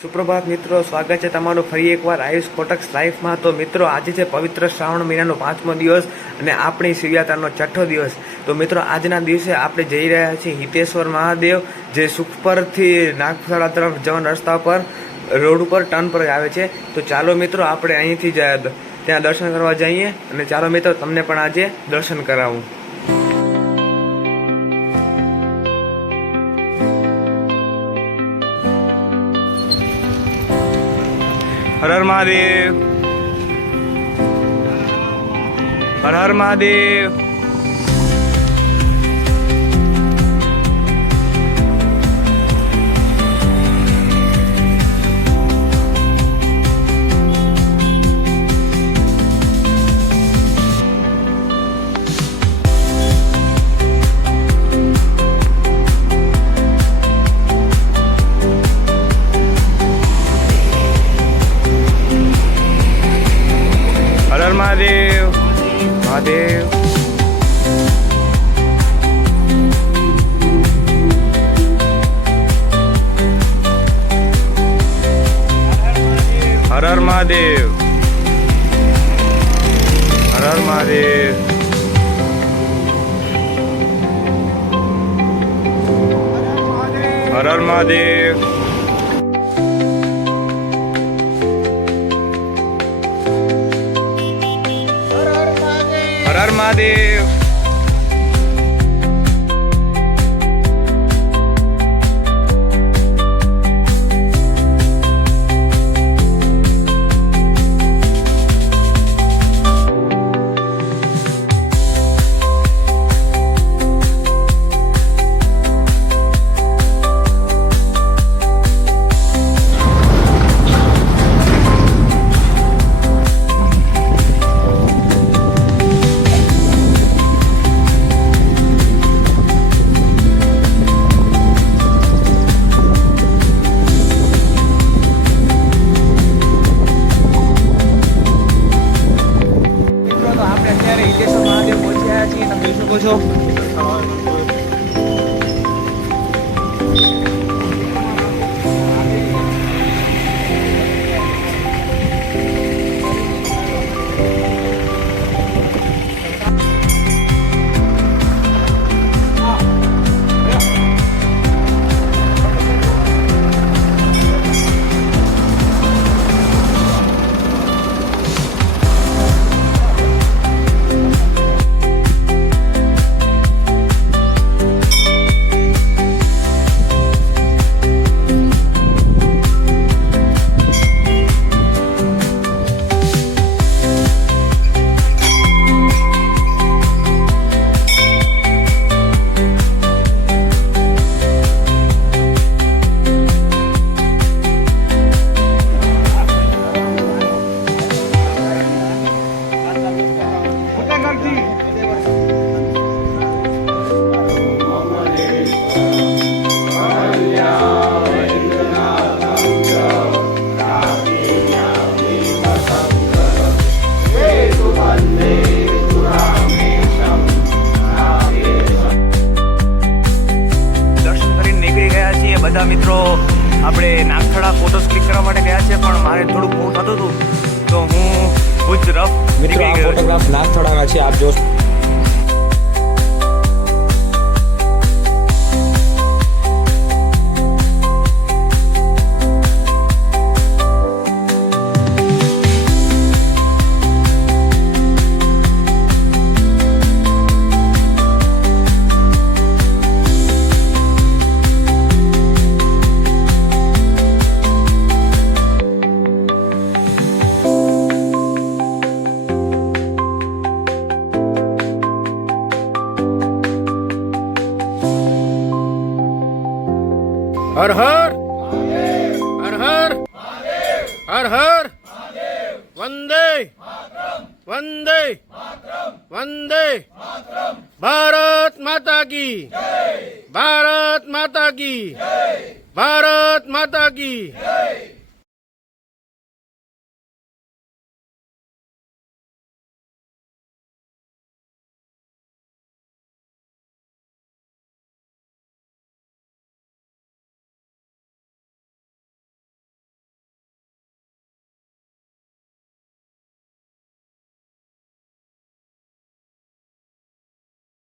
સુપ્રભાત મિત્રો, સ્વાગત છે તમારું ફરી એકવાર આયુષ કોટક્સ લાઈફમાં। તો મિત્રો, આજે છે પવિત્ર શ્રાવણ મહિનાનો 5મો દિવસ અને આપણી શિવયાત્રાનો 6ઠ્ઠો દિવસ। તો મિત્રો, આજના દિવસે આપણે જઈ રહ્યા છીએ હિતેશ્વર મહાદેવ, જે સુખપરથી નાગશાળા તરફ જવાના રસ્તા પર રોડ ઉપર ટર્ન પર આવે છે। તો ચાલો મિત્રો, આપણે અહીંથી ત્યાં દર્શન કરવા જઈએ અને ચાલો મિત્રો, તમને પણ આજે દર્શન કરાવું। हर हर महादेव, हर हर महादेव। हर हर महादेव, महादेव। हर हर महादेव, हर हर महादेव। हर हर महादेव। हर हर महादेव। હિતેશ્વર મહાદેવ પહોંચ્યા છીએ, તમે જોઈ શકો છો। બધા મિત્રો આપણે નાગથળા ફોટોસ ક્લિક કરવા માટે ગયા છે, પણ મારે થોડુંક બહુ થતું હતું તો હું ભુજ રફ મિત્રો આ ફોટોગ્રાફ નાગથળાના છે, આપ જો। हर हर हर हर हर हर वंदे वंदे वंदे भारत माता की, भारत माता की, भारत माता की।